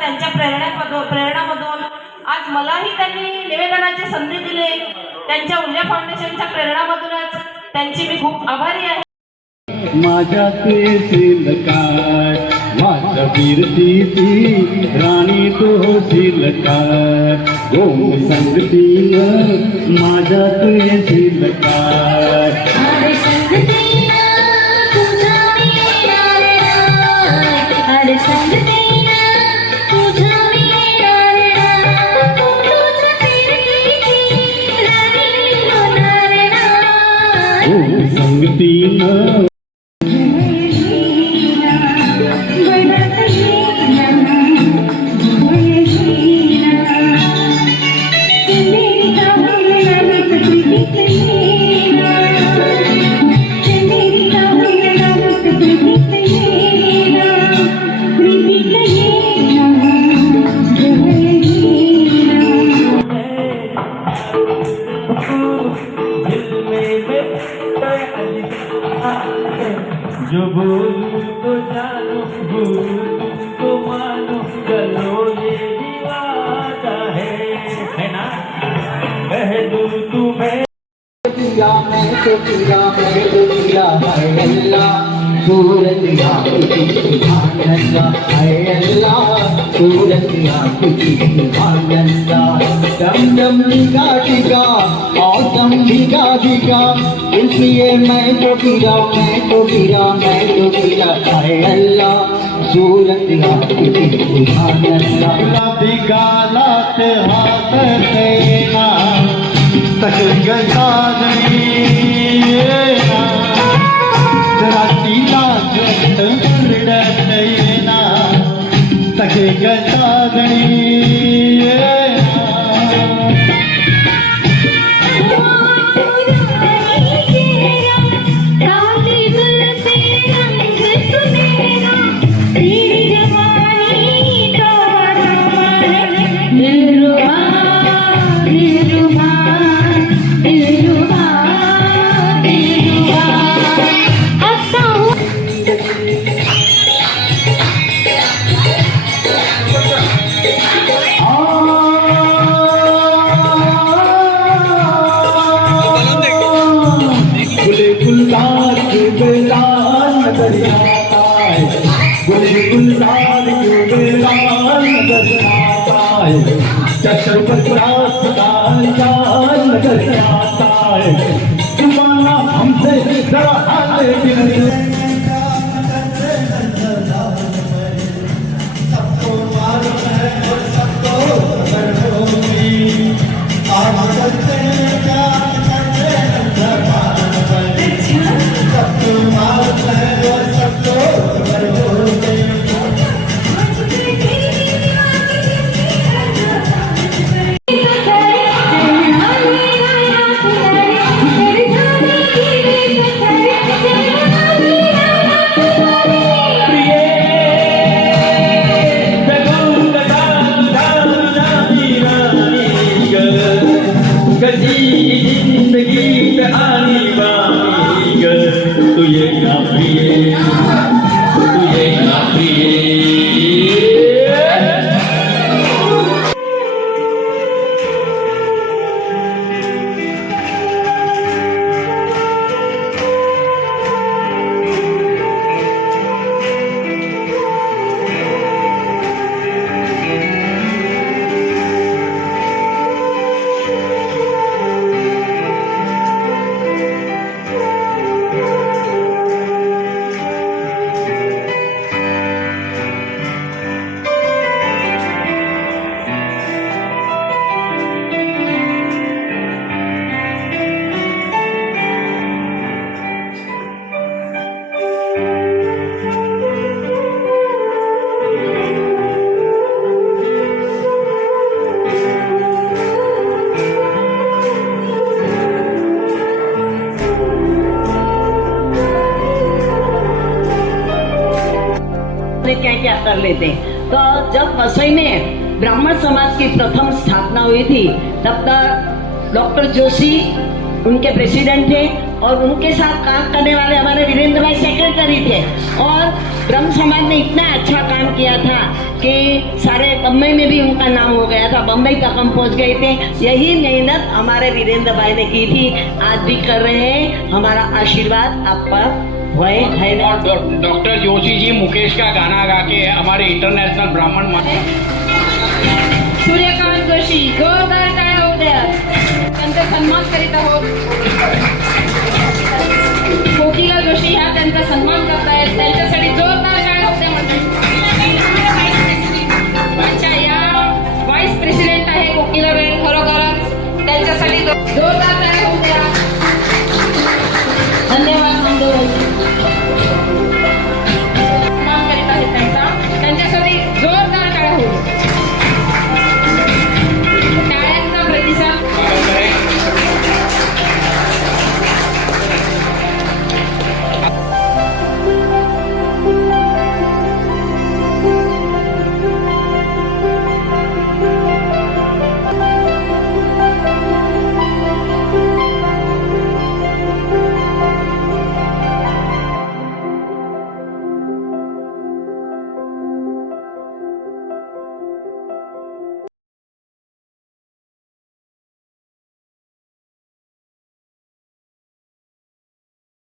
त्यांच्या प्रेरणामधून आज मलाही त्यांनी निवेदनाची संधी दिली। त्यांच्या ऊर्जा फाउंडेशनच्या प्रेरणामधूनच त्यांची मी खूप आभारी आहे। माझ्या तेशील काय माझ्या कीर्तीची राणी तो होशील काय गोम संगतीन माझ्या तेशील काय संगतीन जो बोलूं तो जानू भूलूं तो मानू चलो ये विवादा है ना कह दूं तुम्हें पिया मैं तो पिया है अल्लाह सूरत या कुछ सुभान अल्लाह है अल्लाह सूरत या कुछ सुभान अल्लाह दम दम दिगा दिगा और दम दिगा दिगा इसलिए मैं तो पिया है अल्लाह सूरत या कुछ सुभान अल्लाह दिगालात हाथ तेना तक गसादनी रातीला रडतयना तक गसादनी हमसे जरा हाल सबको मालूम है और सबको सबको मालूम है और सबको लेते हैं। तो जब वसई में ब्राह्मण समाज की प्रथम स्थापना हुई थी तब तक डॉक्टर जोशी उनके प्रेसिडेंट थे और उनके साथ काम करने वाले हमारे वीरेंद्र भाई सेक्रेटरी थे। और ब्रह्म समाज ने इतना अच्छा काम किया था कि सारे बम्बई में भी उनका नाम हो गया था, बम्बई तक हम पहुंच गए थे। यही मेहनत हमारे वीरेंद्र भाई ने की थी, आज भी कर रहे हैं। हमारा आशीर्वाद आप पर है ना। और डॉक्टर जोशी जी मुकेश का गाना गा के हमारे इंटरनेशनल ब्राह्मण सूर्यकांत जोशी गोदार काय उद्या त्यांचा सन्मान करीत आहोत।